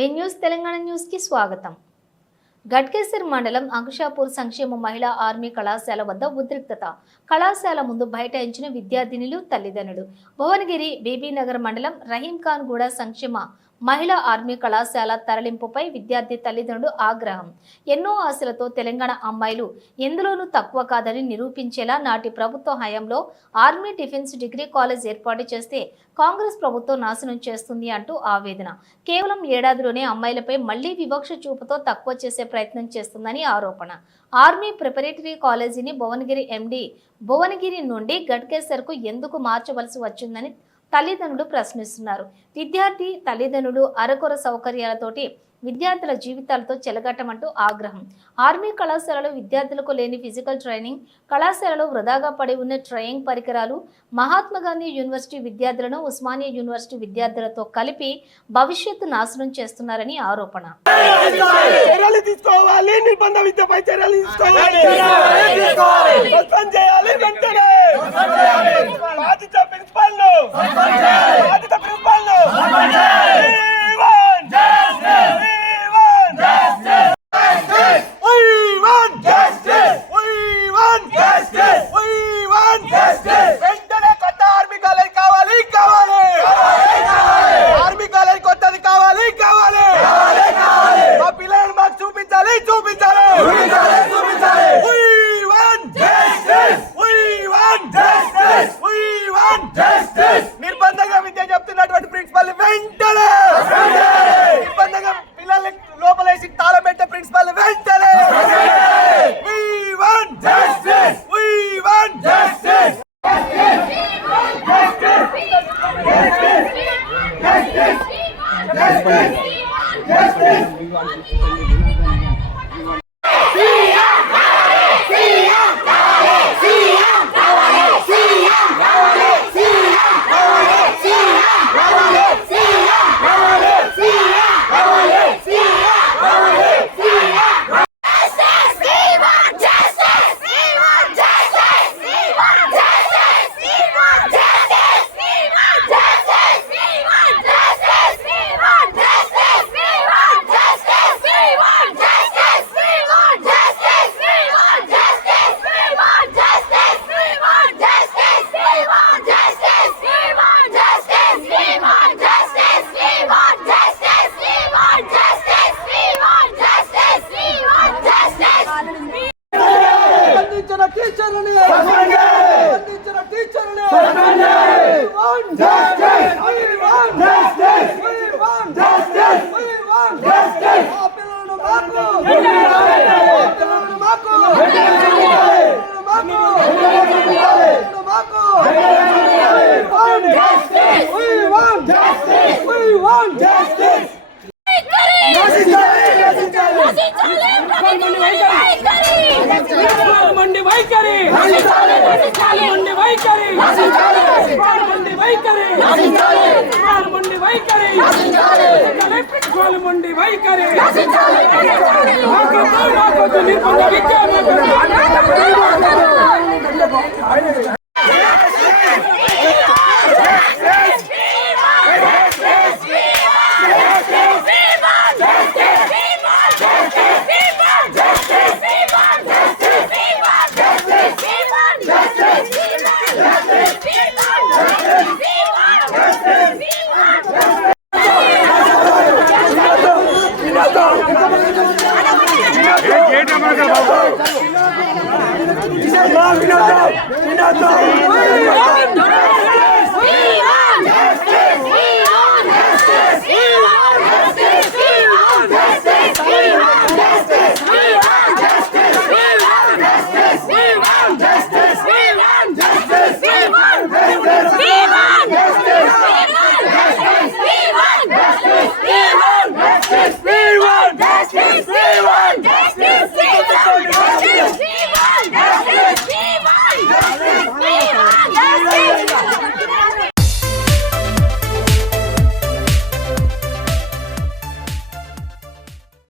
వి news Telangana news కి స్వాగతం. గట్కేసర్ మండలం అంకుషాపూర్ సంక్షేమ మహిళా ఆర్మీ కళాశాల వద్ద ఉద్రిక్తత. కళాశాల ముందు బైఠాయించిన విద్యార్థినులు, తల్లిదండ్రులు. భువనగిరి బీబీనగర్ మండలం రహీంఖాన్ గూడ సంక్షేమ మహిళా ఆర్మీ కళాశాల తరలింపుపై విద్యార్థి తల్లిదండ్రులు ఆగ్రహం. ఎన్నో ఆశలతో తెలంగాణ అమ్మాయిలు ఎందులోనూ తక్కువ కాదని నిరూపించేలా నాటి ప్రభుత్వ హయాంలో ఆర్మీ డిఫెన్స్ డిగ్రీ కాలేజ్ ఏర్పాటు చేస్తే కాంగ్రెస్ ప్రభుత్వం నాశనం చేస్తుంది అంటూ ఆవేదన. కేవలం ఏడాదిలోనే అమ్మాయిలపై మళ్లీ వివక్ష చూపుతో తక్కువ చేసే ప్రయత్నం చేస్తుందని ఆరోపణ. ఆర్మీ ప్రిపరేటరీ కాలేజీని భువనగిరి ఎండి భువనగిరి నుండి గట్కేసర్కు ఎందుకు మార్చవలసి వచ్చిందని తల్లిదండ్రులు ప్రశ్నిస్తున్నారు. విద్యార్థి తల్లిదండ్రులు అరకొర సౌకర్యాలతోటి విద్యార్థుల జీవితాలతో చెలగట్టమంటూ ఆగ్రహం. ఆర్మీ కళాశాలలో విద్యార్థులకు లేని ఫిజికల్ ట్రైనింగ్, కళాశాలలో వృధాగా పడి ఉన్న ట్రైనింగ్ పరికరాలు, మహాత్మాగాంధీ యూనివర్సిటీ విద్యార్థులను ఉస్మానియా యూనివర్సిటీ విద్యార్థులతో కలిపి భవిష్యత్తు నాశనం చేస్తున్నారని ఆరోపణ. నిర్బంధంగా విద్య చెప్తున్నటువంటి ప్రిన్సిపల్ వెంటనే నిర్బంధంగా పిల్లల్ని లోపలేసి తాళం పెట్టే ప్రిన్సిపల్ వెంటనే Vietnam!